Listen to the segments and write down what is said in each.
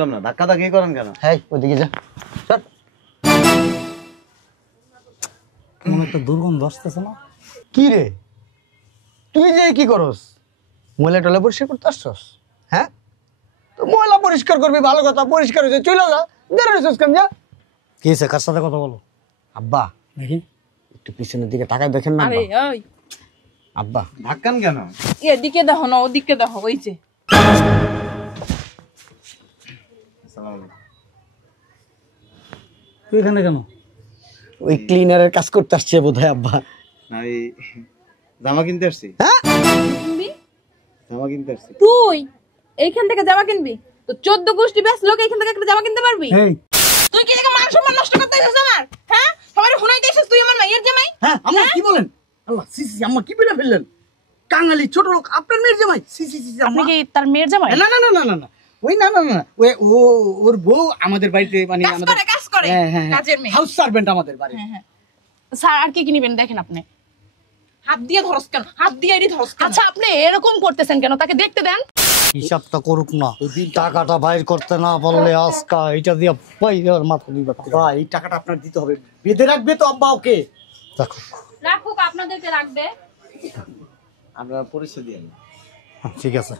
বুঝলাম না, ধাক্কা ধাক্কি করেন কেন? হ্যাঁ ওদিকে যা। চল। মনে একটা দুর্গন্ধ আসতেছে না? কি রে তুই যে কি করস? ময়লা টয়লা পরিষ্কার করতে আসছস? হ্যাঁ তো ময়লা পরিষ্কার করবি, ভালো কথা, পরিষ্কার হয়েছে চলে যা। দেরি হয়েছিস কেন? যা। কি হয়েছে? কার সাথে কথা বলো? আব্বা দেখি একটু পিছনের দিকে তাকায় দেখেন না। আরে ওই আব্বা ধাক্কান কেন? এদিকে দেখো না ওদিকে দেখো, ওই যে আসসালামু আলাইকুম। তুই এখানে কেন? ওই ক্লিনারের কাজ করতে আসছে বোধহয় আব্বা। না এই জামা কিনতে আসছি। হ্যাঁ কিনবি জামা কিনতে আসছি। তুই এইখান থেকে জামা কিনবি? তো 14 গোষ্ঠী ব্যাস লোক এইখান থেকে একটা জামা কিনতে পারবি? এই তুই কি দেখে মান সম্মান নষ্ট করতে আইছিস আমার? হ্যাঁ সবাই হুনাইতে আইছিস তুই আমার মাইয়ের জামাই? হ্যাঁ আম্মা কি বলেন? আল্লাহ সি সি আম্মা কি বলে ফেললেন? কাঙালি ছোট লোক আপনার মেয়ের জামাই? সি সি সি আপনি আম্মা। কি তার মেয়ের জামাই? না না না না না না ওই না না না ওই ওর বউ আমাদের বাড়িতে মানে কাজ করে কাজের মেয়ে। হাউস সার্ভেন্ট আমাদের বাড়ি। হ্যাঁ স্যার আর কি নিবেন দেখেন আপনি। হাত দিয়ে ধরস কেন? হাত দিয়ে এরই ধরস কেন? আচ্ছা আপনি এরকম করতেছেন কেন? তাকে দেখতে দেন। হিসাবটা করুক না, টাকাটা বাইর করতে না পারলে আজকা এটা দিয়ে পাইয়ার মাথা দিবে। আব্বা এই টাকাটা আপনার দিতে হবে, বেঁধে রাখবে তো আব্বা ওকে। দেখো রাখুক, আপনাদেরকে রাখবে। আমরা পরিচয় দিয়ে নিই। ঠিক আছে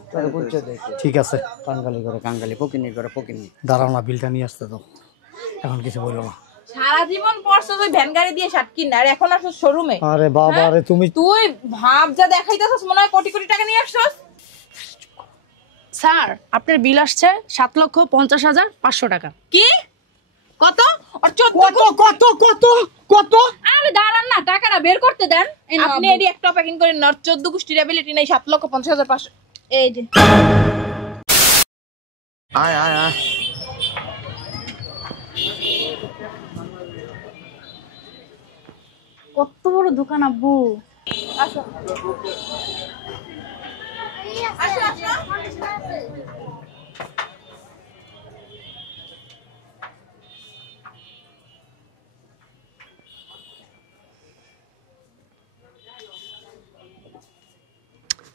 ঠিক আছে, কাঙ্গালি করে কাঙ্গালি, পকিনি করে পকিনি। দাঁড়াও না, বিলটা নিয়ে আসতে দাও, এখন কিছু বললো না। সারা জীবন পরছো তুই ভ্যান গাড়ি দিয়ে শার্ট কিন আর এখন আসছ শোরুমে। আরে বাবা রে তুমি তুই ভাব যা দেখাইতেছস মনে হয় কোটি কোটি টাকা নিয়ে আসছস। স্যার আপনার বিল আসছে 7,50,500 টাকা। কি কত? আর 14 কত কত কত কত? আরে দাঁড়ান না, টাকাটা বের করতে দেন। আপনি এডি একটা প্যাকিং করে নর 14 গোষ্ঠীর অ্যাবিলিটি নাই 7,50,500। এই যে আয় আয় আয়। কত বড় দোকান আব্বু। আসো আসো আসো।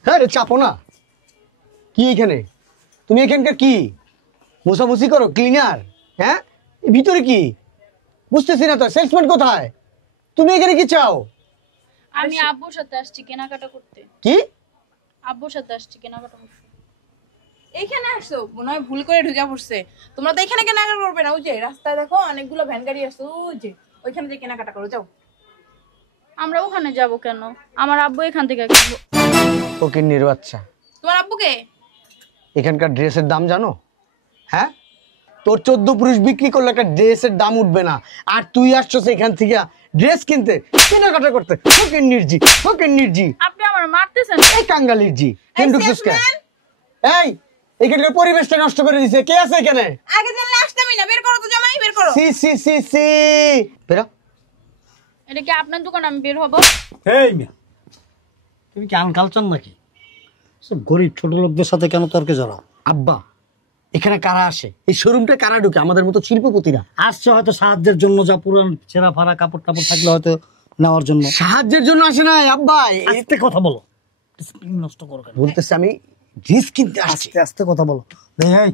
হ্যাঁ রে চাপো না। কি এখানে? তুমি এখানকার কি মোছামুছি করো? ক্লিনার? হ্যাঁ ভিতরে কি বুঝতেছি না তো। সেলসম্যান কোথায়? তুমি এখানে কি চাও? আমি আব্বুর সাথে আসছি কেনাকাটা করতে। কি? আব্বুর সাথে আসছি কেনাকাটা করতে। এইখানে আসছো মনে হয় ভুল করে ঢুকে পড়ছে। তোমরা তো এখানে কেনাকাটা করবে না, ওই যে রাস্তায় দেখো অনেকগুলো ভ্যান গাড়ি আসছে, ওই যে ওইখানে যে কেনাকাটা করো যাও। আমরা ওখানে যাব কেন? আমার আব্বু এখান থেকে ওকে নিরো। আচ্ছা তোমার আব্বুকে এখানকার ড্রেসের দাম জানো? হ্যাঁ তোর 14 পুরুষ বিক্রি করলে একটা ড্রেসের দাম উঠবে না, আর তুই আসছো এখান থেকে ড্রেস কিনতে, কেনাকাটা করতে। ওকে নির্জি, ওকে নির্জি। আপনি আমার মারতেছেন। এই কাঙ্গালির জি কেন ঢুকছিস কেন? এই এখানকার পরিবেশটা নষ্ট করে দিছে কে? আছে এখানে? আগে জানলে আসতামই না। বের করো তো জামাই, বের করো। সি সি সি সি বেরো। এটা কি আপনার দোকান? আমি বের হব। এই মিয়া তুমি কি আনকালচার নাকি? সব গরিব ছোট লোকদের সাথে কেন তর্কে জড়াও? আব্বা এখানে কারা আসে? এই শোরুমটা কারা ঢুকে? আমাদের মতো শিল্পপতিরা আসছে হয়তো সাহায্যের জন্য, যা পুরান ছেঁড়া ফাড়া কাপড় টাপড় থাকলে হয়তো নেওয়ার জন্য। সাহায্যের জন্য আসে না আব্বা। আস্তে কথা বলো, ডিসিপ্লিন নষ্ট করো কেন? বলতেছে আমি ড্রেস কিনতে আসছি। আস্তে আস্তে কথা বলো। এই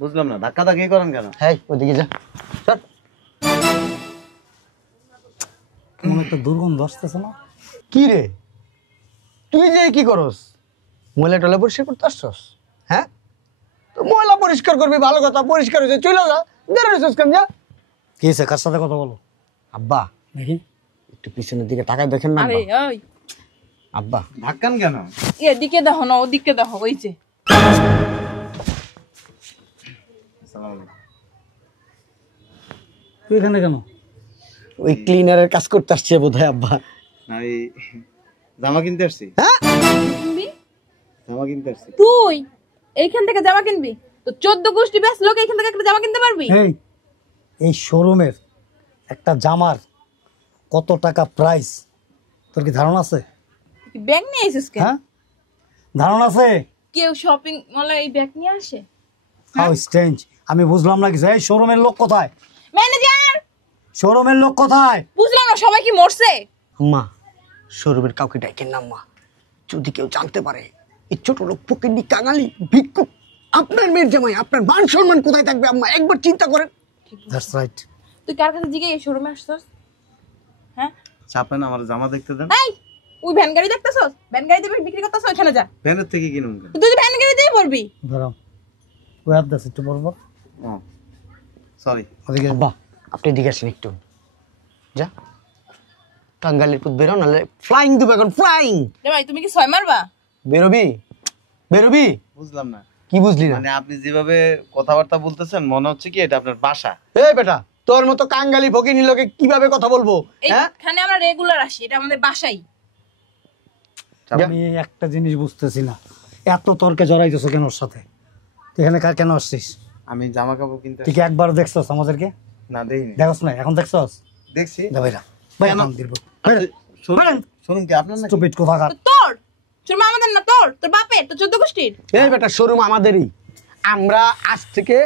বুঝলাম না, ধাক্কা ধাক্কি করেন কেন? হ্যাঁ ওদিকে যা। চল। মনে একটা দুর্গন্ধ আসতেছে না? কি রে তুই যে কি করস? ময়লা টয়লা পরিষ্কার করতে আসছস? হ্যাঁ তো ময়লা পরিষ্কার করবি, ভালো কথা, পরিষ্কার হয়েছে চলে যা। দেরি হয়েছিস কেন? যা। কি হয়েছে? কার সাথে কথা বলো? আব্বা দেখি একটু পিছনের দিকে তাকায় দেখেন না। আরে ওই আব্বা ধাক্কান কেন? এদিকে দেখো না ওদিকে দেখো, ওই যে আসসালামু আলাইকুম। তুই এখানে কেন? ওই ক্লিনারের কাজ করতে আসছে বোধহয় আব্বা। না এই জামা কিনতে আসছি। হ্যাঁ কিনবি? জামা কিনতে আসছি। তুই এইখান থেকে জামা কিনবি? তো 14 গোষ্ঠী ব্যাস লোক এইখান থেকে একটা জামা কিনতে পারবি? এই শোরুমের একটা জামার কত টাকা প্রাইস তোর কি ধারণা আছে? ব্যাগ নিয়ে এসেছিস কেন? হ্যাঁ ধারণা আছে? কেউ শপিং মলে এই ব্যাগ নিয়ে আসে? হাউ স্ট্রেঞ্জ, আমি বুঝলাম না কিছু। এই শোরুমের লোক কোথায়? ম্যানেজার শোরুমের লোক কোথায়? বুঝলাম না, সবাই কি মরছে? আম্মা শোরুমের কাউকে ডাকেন না আম্মা, যদি কেউ জানতে পারে এই ছোট লোক ফকিন্নি কাঙালি ভিক্ষুক আপনার মেয়ের জামাই, আপনার মান সম্মান কোথায় থাকবে আম্মা? একবার চিন্তা করেন। That's right. তুই কার কাছে জিগে এই শোরুমে আসছস? হ্যাঁ চাপেন আমার জামা দেখতে দেন। এই ওই ভ্যান গাড়ি দেখতেছস? ভ্যান গাড়িতে বিক্রি করতেছস, ওখানে যা। ভ্যানের থেকে কিনুন কেন? তুই ভ্যান গাড়িতেই পড়বি। ধরো ওই হাত দাস একটু বলবো। ও সরি। ওদিকে আব্বা আপনি এদিকে আসেন একটু। যা কাঙ্গালির পুত বেরো, নাহলে ফ্লাইং দেবো এখন, ফ্লাইং। জামাই তুমি কি 6 মারবা? বেরোবি বেরোবি? বুঝলাম না, কি বুঝলি না? মানে আপনি যেভাবে কথাবার্তা বলতেছেন মনে হচ্ছে কি এটা আপনার বাসা। এ বেটা, তোর মতো কাঙ্গালি ফকিনি লোকে কিভাবে কথা বলবো? হ্যাঁ এখানে আমরা রেগুলার আসি, এটা আমাদের বাসাই। আমি একটা জিনিস বুঝতেছি না, এত তর্কে জড়াইতেছো কেন ওর সাথে? তুই এখানে কেন আসছিস? আমি জামা কাপড় কিনতে তুই কি একবার দেখছস আমাদেরকে? না দেইনি। দেখছ না, এখন দেখছস? দেখছি। যা ভাইরা ভাই আমার দিব শুনুন কি আপনার না স্টুপিড কোথাকার। তো তোর শোরুম আমাদের না, তোর তোর বাপের, তোর 14 গোষ্ঠীর। এই বেটা, শোরুম আমাদেরই। আমরা আজ থেকে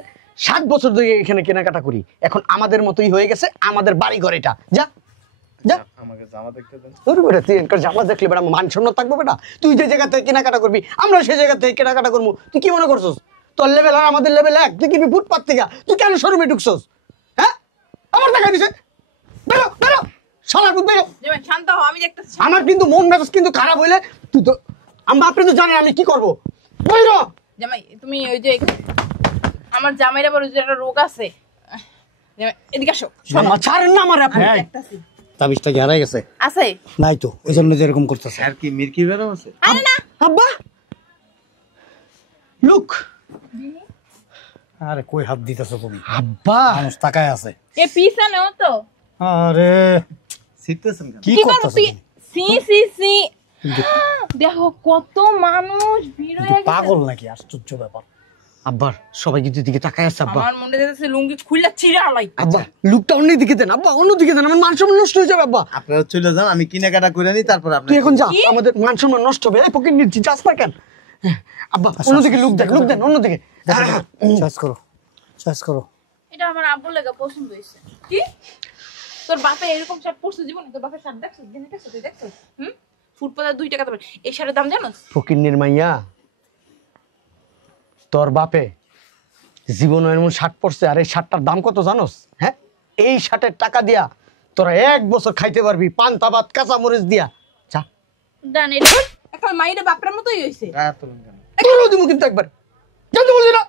7 বছর ধরে এখানে কেনাকাটা করি, এখন আমাদের মতোই হয়ে গেছে, আমাদের বাড়ি ঘর এটা। যা যা। আমাকে জামা দেখতে দেন। তোর বেটা তুই এনকার জামা দেখলে বেটা মান সম্মান থাকবো বেটা? তুই যে জায়গা থেকে কেনাকাটা করবি আমরা সেই জায়গা থেকে কেনাকাটা করবো। তুই কি মনে করছস তোর লেভেল আর আমাদের লেভেল এক? তুই কিনবি ফুটপাত থেকে, তুই কেন শোরুমে ঢুকছস? হ্যাঁ আমার দেখা দিছে, বেরো বেরো শালা পুত বেরো। জামাই শান্ত হ, আমি দেখতেছি। আমার কিন্তু মন মেজাজ কিন্তু খারাপ হইলে তুই তো আপনি তো জানেন আমি কি করবো। বেরো। জামাই তুমি ওই যে আমার জামাইরা বড় যে একটা রোগ আছে, জামাই এদিকে আসো। আমার ছাড়েন না আমার আপনি। আমি দেখতাছি। তাবিজটা কি হারাই গেছে? আছে? নাই তো, এই জন্য যে এরকম করতেছে। আর কি মির্কি বেরো আছে? আরে না, আব্বা লুক। আরে কই হাত দিতেছো তুমি? আব্বা মানুষ তাকায় আছে। এ পিছনেও তো। আরে শিখতেছেন কেন? কি কি করব করতেছো তুই? তুমি? সি সি সি, দেখো কত মানুষ ভিড় হয়ে গেছে। পাগল নাকি? আশ্চর্য ব্যাপার। আব্বার সবাই কিন্তু দিকে তাকায় আছে আব্বা। আমার মনে হচ্ছে লুঙ্গি খুললা চিরা লাই। আব্বা লুকটা অন্য দিকে দেন আব্বা, অন্য দিকে দেন, আমার মান সম্মান নষ্ট হয়ে যাবে আব্বা। আপনারা চলে যান, আমি কেনাকাটা করে নিই, তারপর আপনি তুই এখন যা, কি? আমাদের মান সম্মান নষ্ট হবে। এই পকেট নিচ্ছি, যাস না কেন? আব্বা অন্যদিকে লুক দেন, লুক দেন অন্যদিকে। চয়েস করো, চয়েস করো। এটা আমার আব্বুর লাগা পছন্দ হয়েছে। কি তোর বাপে এরকম শার্ট পরছে জীবনে? তোর বাপের শার্ট দেখছিস? দিনে দেখছিস? তুই দেখছিস? ফুটপাতে 2 টাকা দাম। এই শার্টের দাম জানোস? ফকিন্নির মাইয়া, তোর বাপে জীবনে এমন শার্ট পরছে, আর এই শার্টটার দাম কত জানোস? হ্যাঁ, এই শার্টের টাকা দিয়া তোরা 1 বছর খাইতে পারবি পান্তা ভাত কাঁচা মরিচ দিয়া। যা ডান এটা এখন মাইরে বাপের মতোই হইছে। গায়ে তুলুন কেন? তোরও দিমু কিন্তু একবার। জানতে বলছি না?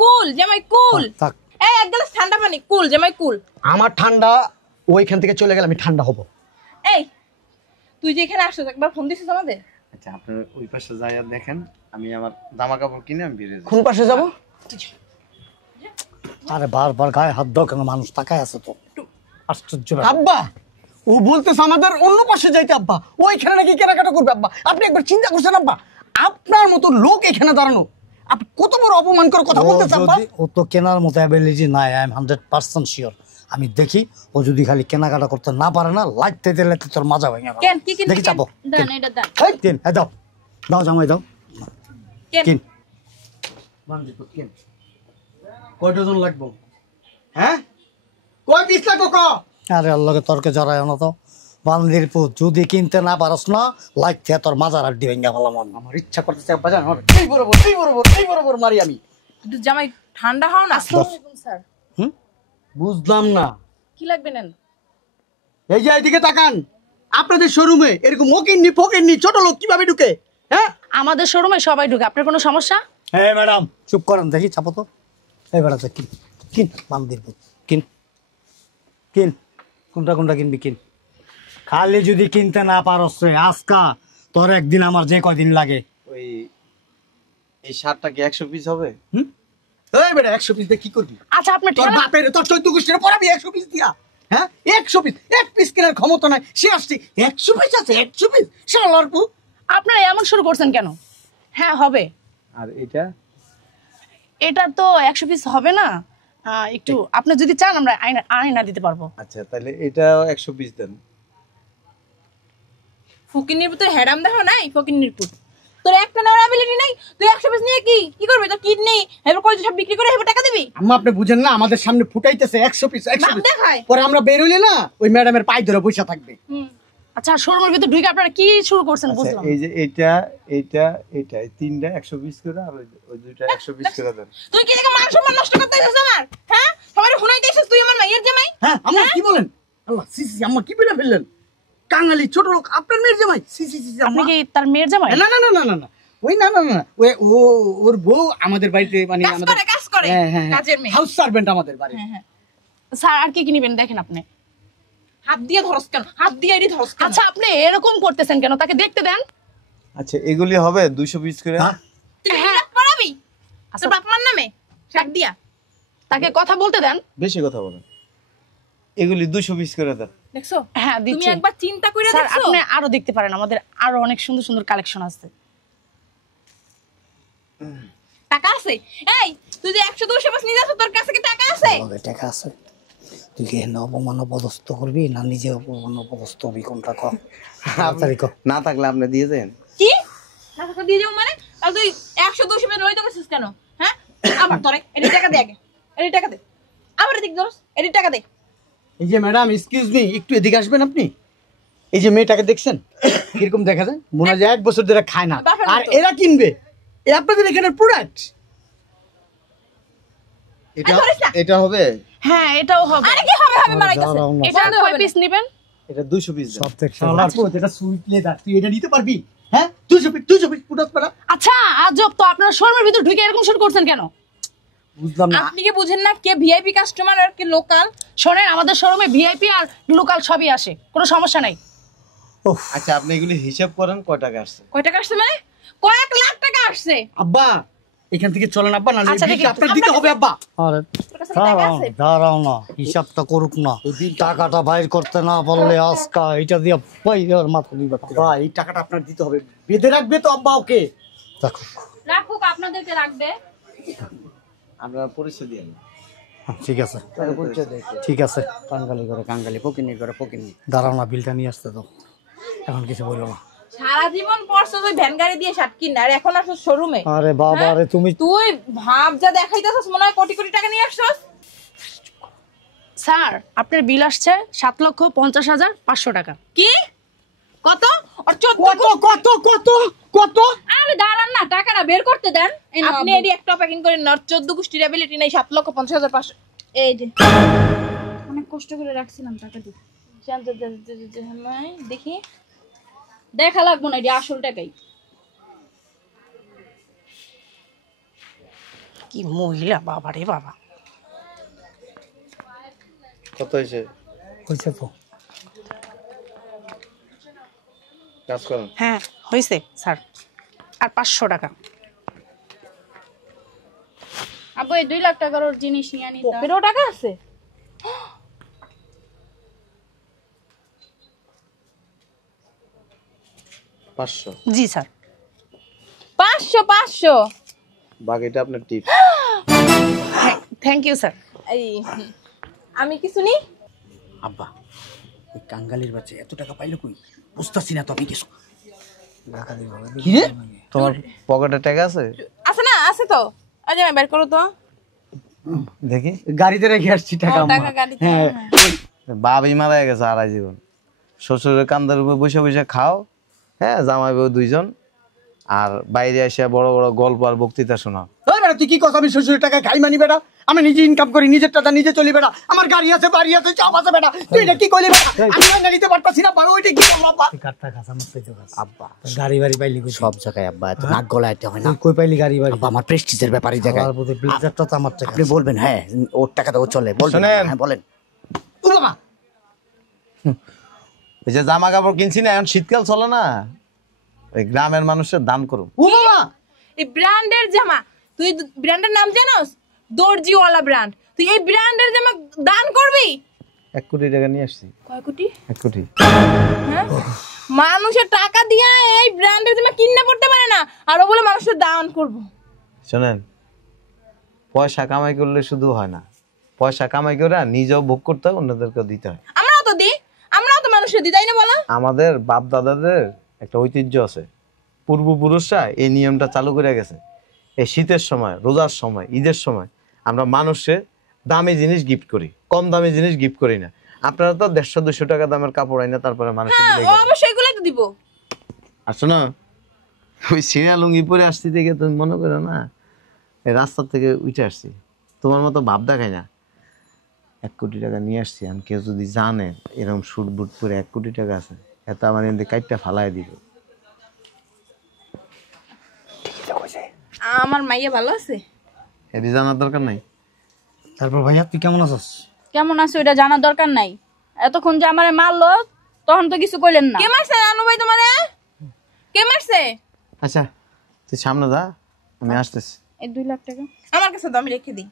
কুল জামাই কুল। থাক। এই এক গ্লাস ঠান্ডা পানি। কুল জামাই কুল। আমার ঠান্ডা, ওইখান থেকে চলে গেলে আমি ঠান্ডা হব। এই তুই যে এখানে আসছিস একবার ফোন দিছিস আমাদের? আচ্ছা আপনারা ওই পাশে যাই আর দেখেন, আমি আমার জামা কাপড় কিনে আমি বেরিয়ে যাই। কোন পাশে যাব? আরে বারবার গায়ে হাত দাও কেন? মানুষ তাকায় আছে তো। আশ্চর্য ব্যাপার। আব্বা ও বলতেছে আমাদের অন্য পাশে যাইতে আব্বা, ওইখানে নাকি কেনাকাটা করবে আব্বা। আপনি একবার চিন্তা করছেন আব্বা, আপনার মতো লোক এখানে দাঁড়ানো, আপনি কত বড় অপমান করে কথা বলতেছেন আব্বা। ও তো কেনার মতো অ্যাবিলিটি নাই, আই এম 100% শিওর। আমি দেখি ও যদি খালি কেনাকাটা করতে না পারে না, লাইতে দিলে তোর মাজা ভেঙে কেন কি কিনবি? দেখি যাবো। ডান এটা ডান। কিন, দাও দাও, জামাই দাও, কেন? কিন। কয় ডজন লাগবো? হ্যাঁ কয় পিস লাগবো ক? আরে আল্লাহকে তর্কে জড়ায় না তো। বান্দির পুত, যদি কিনতে না পারস না, লাইতে তোর মাজার আড্ডি ভেঙে ফেলাম আমি। আমার ইচ্ছা করতেছে আব্বা জান, আমার এই বরাবর মারি আমি। কিন্তু জামাই ঠান্ডা হও না। আসসালামু আলাইকুম স্যার। বুঝলাম না। কি লাগবে নেন? এই যে এইদিকে তাকান, আপনাদের শোরুমে এরকম মকিন্নি ফকিন্নি ছোট লোক কিভাবে ঢুকে? হ্যাঁ আমাদের শোরুমে সবাই ঢুকে, আপনার কোনো সমস্যা? হ্যাঁ ম্যাডাম চুপ করেন, দেখি চাপো তো। এই বেড়াচ্ছে, কিন কিন, বান্দির পুত কিন কিন, কোনটা কোনটা কিনবি কিন। খালি যদি কিনতে না পারস রে আজকা, তোর একদিন আমার যে কয়দিন লাগে। ওই এই শার্টটা কি 100 পিস হবে? এই বেটা 100 পিস দিয়ে কি করবি? আচ্ছা আপনি তোর বাপের তোর 14 গোষ্ঠীর পড়াবি 100 পিস দিয়া? হ্যাঁ 100 পিস, এক পিস কেনার ক্ষমতা নাই, সে আসছে 100 পিস আছে, 100 পিস শালার পু। আপনারা এমন শুরু করছেন কেন? হ্যাঁ হবে। আর এটা এটা তো 100 পিস হবে না, একটু আপনি যদি চান আমরা আয়না দিতে পারবো। আচ্ছা তাহলে এটা 100 পিস দেন। ফকিন্নির পুতের হেডাম দেখো নাই? ফকিন্নির পুত তোর একটা নেওয়ার অ্যাবিলিটি নাই। তুই 100 পিস নিয়ে কি করবি? তোর কিডনি এবার কই সব বিক্রি করে এবার টাকা দিবি? আম্মা আপনি বুঝেন না, আমাদের সামনে ফুটাইতেছে 100 পিস 100 বাপ পিস। দেখায়। পরে আমরা বের হইলে না ওই ম্যাডামের পায়ে ধরে বসে থাকবে। আচ্ছা শোরুমের ভিতরে ঢুকে আপনারা কি শুরু করছেন আচ্ছা, বুঝলাম এই যে এটা এটা এটা এই তিনটা 120 করে আর ওই দুইটা 120 করে দেন। তুই কি দেখে মান সম্মান নষ্ট করতে আইছিস আমার? হ্যাঁ সবাই হুনাইতে আইছিস তুই আমার মাইয়ের জামাই? হ্যাঁ আম্মা কি বলেন? আল্লাহ সি সি আম্মা কি বলে ফেললেন? কাঙালি ছোট লোক আপনার মেয়ের জামাই? সি সি সি আপনি আম্মা কি তার মেয়ের জামাই? না না না না না না ওই না না না ওই ওর বউ আমাদের বাড়িতে মানে কাজ করে কাজের মেয়ে। হাউস সার্ভেন্ট আমাদের বাড়ি। হ্যাঁ স্যার আর কি কি নিবেন দেখেন আপনি। হাত দিয়ে ধরস কেন? হাত দিয়ে এরই ধরস কেন? আচ্ছা আপনি এরকম করতেছেন কেন? তাকে দেখতে দেন। আচ্ছা এগুলি হবে 220 করে। তুই হিসাব পড়াবি তোর বাপ মার নামে শাক দিয়া। তাকে কথা বলতে দেন। বেশি কথা বলেন। এগুলি 220 করে দেন। দেখছো? হ্যাঁ তুমি দিচ্ছি। একবার চিন্তা করে স্যার দেখছো? আপনি আরো দেখতে পারেন, আমাদের আরো অনেক সুন্দর সুন্দর কালেকশন আছে। টাকা আছে? এই তুই যে 100 বাস নিয়ে যাচ্ছ তোর কাছে কি টাকা আছে? টাকা আছে। তুই কি এখানে অপমান অপদস্থ করবি না নিজে অপমান অপদস্থ হবি, কোনটা কর? তাড়াতাড়ি কর। না থাকলে আপনি দিয়ে দেন। কি? টাকা দিয়ে যাও মানে? আর তুই 100 বাস লইতে গেছিস কেন? হ্যাঁ? আবার তোরে এর টাকা দে আগে। এর টাকা দে। আবার এদিক ধরস। এর টাকা দে। এই যে ম্যাডাম এক্সকিউজ মি একটু এদিকে আসবেন আপনি। এই যে মেয়েটাকে দেখছেন কিরকম দেখা যায়, মনে হয় যে 1 বছর ধরে খায় না, বাসার আর মতো। এরা কিনবে এ আপনাদের এখানের প্রোডাক্ট। এটা ধরিস না। এটা হবে। হ্যাঁ এটাও হবে। আরে কি হবে হবে মারাইতাছে। দাঁড়াও না। এটা বন্ধ কয় হবে না। পিস নেবেন? এটা 220 দেন। সব থেকে শালার পুত, এটা সুইট লেদার, তুই এটা নিতে পারবি? হ্যাঁ 200 পিস প্রোডাক্ট পারা। আচ্ছা আজব তো, আপনারা শোরুমের ভিতর ঢুকে এরকম শুরু করছেন কেন? বুঝলাম না। আপনি কি বুঝেন না কে ভিআইপি কাস্টমার আর কে লোকাল? শোনেন আমাদের শোরুমে ভিআইপি আর লোকাল সবই আসে, কোনো সমস্যা নাই। আচ্ছা আপনি এগুলি হিসাব করেন কয় টাকা আসছে। কয় টাকা আসছে মানে? কয়েক লাখ টাকা আসছে। আব্বা এখান থেকে চলেন আব্বা, না আচ্ছা, বিলটা দেখি, আপনার দিতে হবে আব্বা। আরে তোর কাছে কি টাকা দাঁড়াও আছে? দাঁড়াও না, হিসাবটা করুক না। টাকাটা বাইর করতে না পারলে আজকা এটা দিয়ে পাইয়ার মাথা দিবা। আব্বা এই টাকাটা আপনার দিতে হবে, বেঁধে রাখবে তো আব্বা ওকে। দেখো রাখুক আপনাদেরকে রাখবে। আপনারা পরিচয় দিয়ে ঠিক আছে ঠিক আছে। কাঙ্গালি করে কাঙ্গালি, ফকিনি করে ফকিনি। দাঁড়াও না, বিলটা নিয়ে আসতে তো, এখন কিছু বললো না। সারা জীবন পড়ছো তুই ভ্যান গাড়ি দিয়ে শার্ট কিনা আর এখন আসছ শোরুমে। আরে বাবা আরে তুমি তুই ভাব যা দেখাইতেছস মনে হয় কোটি কোটি টাকা নিয়ে আসছস। স্যার আপনার বিল আসছে 7,50,500 টাকা। কি? কত? আর 14 কত কত কত কত? আরে দাঁড়ান না, টাকাটা বের করতে দেন। আপনি এডি একটা প্যাকিং করে নট 14 গোষ্ঠীর অ্যাবিলিটি নাই 7,50,500। এই যে অনেক কষ্ট করে রাখছিলাম টাকা দিয়ে। জানতে দেখি দেখা লাগবো না, এটি আসল টাকাই। কি মহিলা বাবা রে বাবা। কত হয়েছে হয়েছে তো। কাজ করেন। হ্যাঁ হয়েছে স্যার, আর 500 টাকা। আব্বু এই 2 লাখ টাকার ওর জিনিস নিয়ে নিতা। পকেটেও টাকা আছে? 500 জি স্যার। 500 বাকিটা আপনার টিপ। Thank you sir. এই আমি কিছু নি। আব্বা এই কাঙ্গালির বাচ্চা এত টাকা পাইলো কই? বুঝতাছি না তো আমি কিছু। কি রে? তোমার পকেটে টাকা আছে? আছে না? আছে তো। আজ আমি বের করো তো। দেখি। গাড়িতে রেখে আসছি টাকা আম্মা। টাকা গাড়িতে। হ্যাঁ বাবই মারা গেছে আড়াই জীবন। শ্বশুরের কান্দার উপর বসে বসে খাও, হ্যাঁ জামাই বউ 2 জন, আর বাইরে এসে বড় বড় গল্প আর বক্তৃতা শোনাও। ওই বেটা তুই কি কথা, আমি শ্বশুরের টাকা খাই মানি বেটা? আমি নিজে ইনকাম করি, নিজের টাকা নিজে চলি বেটা। আমার গাড়ি আছে, বাড়ি আছে, সব আছে বেটা। তুই এটা কি কইলি বেটা? আমি না নিতে পারতাছি না, বাবা ওইটা কি বলবো আব্বা? কাটটা খাস আমার থেকে গাছ। আব্বা গাড়ি বাড়ি পাইলি কই? সব জায়গায় আব্বা এত নাক গলাইতে হয় না। তুই কই পাইলি গাড়ি বাড়ি? আব্বা আমার প্রেস্টিজের ব্যাপার এই জায়গায়। আমার প্রতি ব্লেজারটা তো আমার থেকে আপনি বলবেন হ্যাঁ ওর টাকাটা ও চলে বলবেন। শোনেন। হ্যাঁ বলেন। ও বাবা এই যে জামা কাপড় কিনছি না, এখন শীতকাল চলে না, ওই গ্রামের মানুষের দান করুন। ও বাবা এই ব্র্যান্ডের জামা, তুই ব্র্যান্ডের নাম জানোস? দর্জিওয়ালা ব্র্যান্ড। তুই এই ব্র্যান্ডের জামা দান করবি? 1 কোটি টাকা নিয়ে আসছি। কয় কোটি? 1 কোটি। হ্যাঁ? মানুষের টাকা দিয়ে এই ব্র্যান্ডের জামা কিনে পড়তে পারে না, আর ও বলে মানুষের দান করব। শোনেন, পয়সা কামাই করলে শুধু হয় না, পয়সা কামাই করে নিজেও ভোগ করতে হয়, অন্যদেরকে দিতে হয়। আমরাও তো দিই, আমরাও তো মানুষের দিই, তাই না বলো? আমাদের বাপ দাদাদের একটা ঐতিহ্য আছে, পূর্বপুরুষরা এই নিয়মটা চালু করে গেছে। এই শীতের সময়, রোজার সময়, ঈদের সময় আমরা মানুষে দামি জিনিস গিফট করি, কম দামি জিনিস গিফট করি না। আপনারা তো 150-200 টাকা দামের কাপড় আইনা তারপরে মানুষের হ্যাঁ ও অবশ্যই এগুলাই তো দিব। আর শোনো, ওই সিনা লুঙ্গি পরে আসছি থেকে তুমি মনে করো না এই রাস্তা থেকে উঠে আসছি, তোমার মতো ভাব দেখাই না। 1 কোটি টাকা নিয়ে আসছি, আমি কেউ যদি জানে এরকম শুট বুট পরে 1 কোটি টাকা আছে, এত আমার এমনি কাইটটা ফালাই দিব। আমার মাইয়া ভালো আছে? এটি জানার দরকার নাই। তারপর ভাইয়া তুই কেমন আছিস? কেমন আছে ওইটা জানার দরকার নাই। এতক্ষণ যে আমারে মারলো তখন তো কিছু কইলেন না। কে মারছে রানু ভাই তোমারে? কে মারছে? আচ্ছা তুই সামনে যা, আমি আসতেছি। এই 2 লাখ টাকা আমার কাছে তো আমি রেখে দিই।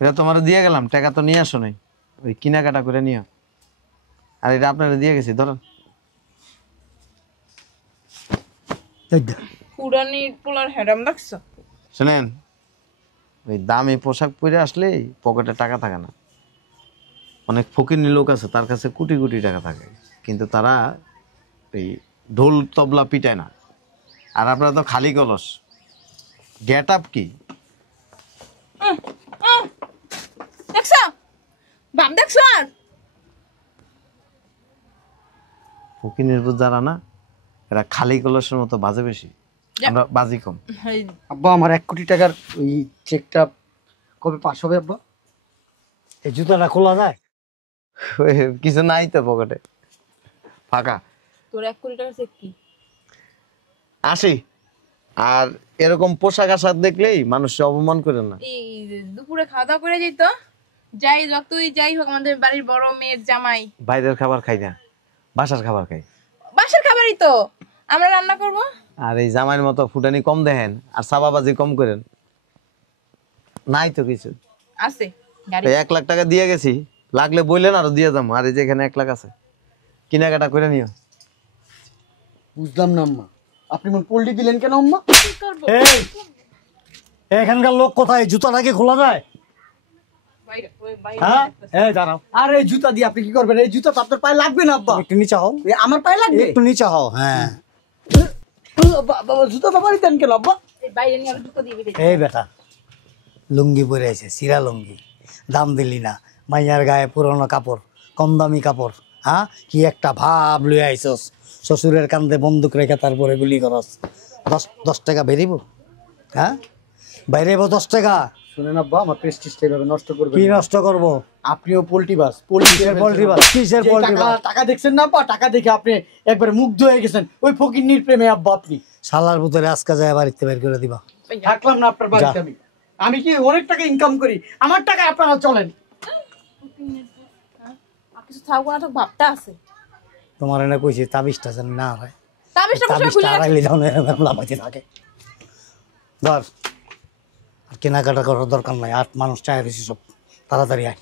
এটা তোমার দিয়ে গেলাম, টাকা তো নিয়ে আসো নাই, ওই কেনাকাটা করে নিও। আর এটা আপনারা দিয়ে গেছি, ধরেন। এই দে। পুরানি পোলার হেরাম দেখছো? শোনেন, ওই দামি পোশাক পরে আসলেই পকেটে টাকা থাকে না। অনেক ফকিরনি লোক আছে, তার কাছে কোটি কোটি টাকা থাকে, কিন্তু তারা এই ঢোল তবলা পিটায় না। আর আপনারা তো খালি কলস। গেট আপ কি? দেখছো বাপ, দেখছো? আর ফকিরনির যারা না, এরা খালি কলসের মতো বাজে বেশি, আমরা বাজি কম। আব্বা আমার 1 কোটি টাকার ওই চেকটা কবে পাস হবে আব্বা? এই জুতাটা খোলা যায়? ওই কিছু নাই তো পকেটে, ফাঁকা। তোর 1 কোটি টাকা চেক কি? আসি। আর এরকম পোশাক আশাক দেখলেই মানুষ অপমান করে না। এই দুপুরে খাওয়া দাওয়া করে যেত, যাই যতই যাই হোক আমাদের বাড়ির বড় মেয়ের জামাই। বাইরের খাবার খাই না, বাসার খাবার খাই। বাসার খাবারই তো আমরা রান্না করব। আর এই জামাইয়ের মতো ফুটানি কম দেখেন, আর সাবাবাজি কম করেন। নাই তো কিছু। আছে গাড়ি। এই 1 লাখ টাকা দিয়ে গেছি, লাগলে বললেন আরো দিয়ে যাবো। আর এই যে এখানে 1 লাখ আছে, কেনাকাটা করে নিও। বুঝলাম না আম্মা, আপনি মন পল্টি দিলেন কেন আম্মা? এই এখানকার লোক কোথায়? জুতাটাকে খোলা যায়? বাইরে ওই বাইরে। হ্যাঁ এই দাঁড়াও, আর এই জুতা দিয়ে আপনি কি করবেন? এই জুতা তো আপনার পায়ে লাগবে না আব্বা। একটু নিচে হও, এ আমার পায়ে লাগবে? একটু নিচে হও। হ্যাঁ বাবা জুতা বাবারই দেন কেন আব্বা? এই বাইরে নিয়ে আমি জুতো দিয়ে বেরিয়ে এই বেটা লুঙ্গি পরে আছে, সিরা লুঙ্গি, দাম দিলি না। মাইয়ার গায়ে পুরনো কাপড়, কম দামি কাপড়। হ্যাঁ কি একটা ভাব লুই আইসস, শ্বশুরের কান্দে বন্দুক রেখে তারপরে গুলি করস। 10 টাকা বেরিব? হ্যাঁ বাইরেব 10 টাকা? শুনেন আব্বা, আমার প্রেস্টিজটা এভাবে নষ্ট করবেন কি না। নষ্ট করবো? আপনিও পোল্ট্রি বাস, কিসের পোল্ট্রি বাস? কিসের পোল্ট্রি বাস? টাকা দেখছেন না আব্বা? টাকা দেখে আপনি একবারে মুগ্ধ হয়ে গেছেন ওই ফকিন্নির প্রেমে আব্বা। আপনি শালার ভিতরে আজকে যায় বাড়িতে বের করে দিবা। থাকলাম না আপনার বাড়িতে। আমি আমি কি অনেক টাকা ইনকাম করি, আমার টাকা আপনারা চলেন। আর কিছু থাকবো না, তো ভাবটা আছে। তোমার এনে কইছি তাবিজটা যেন না হয়, তাবিজটা বসে তাবিজটা খুলে রাখ। আড়াইলে দাও লাফাইতে থাকে। ধর, আর কেনাকাটা করার দরকার নাই, আর মানুষ চায় বেশি সব। তাড়াতাড়ি আয়।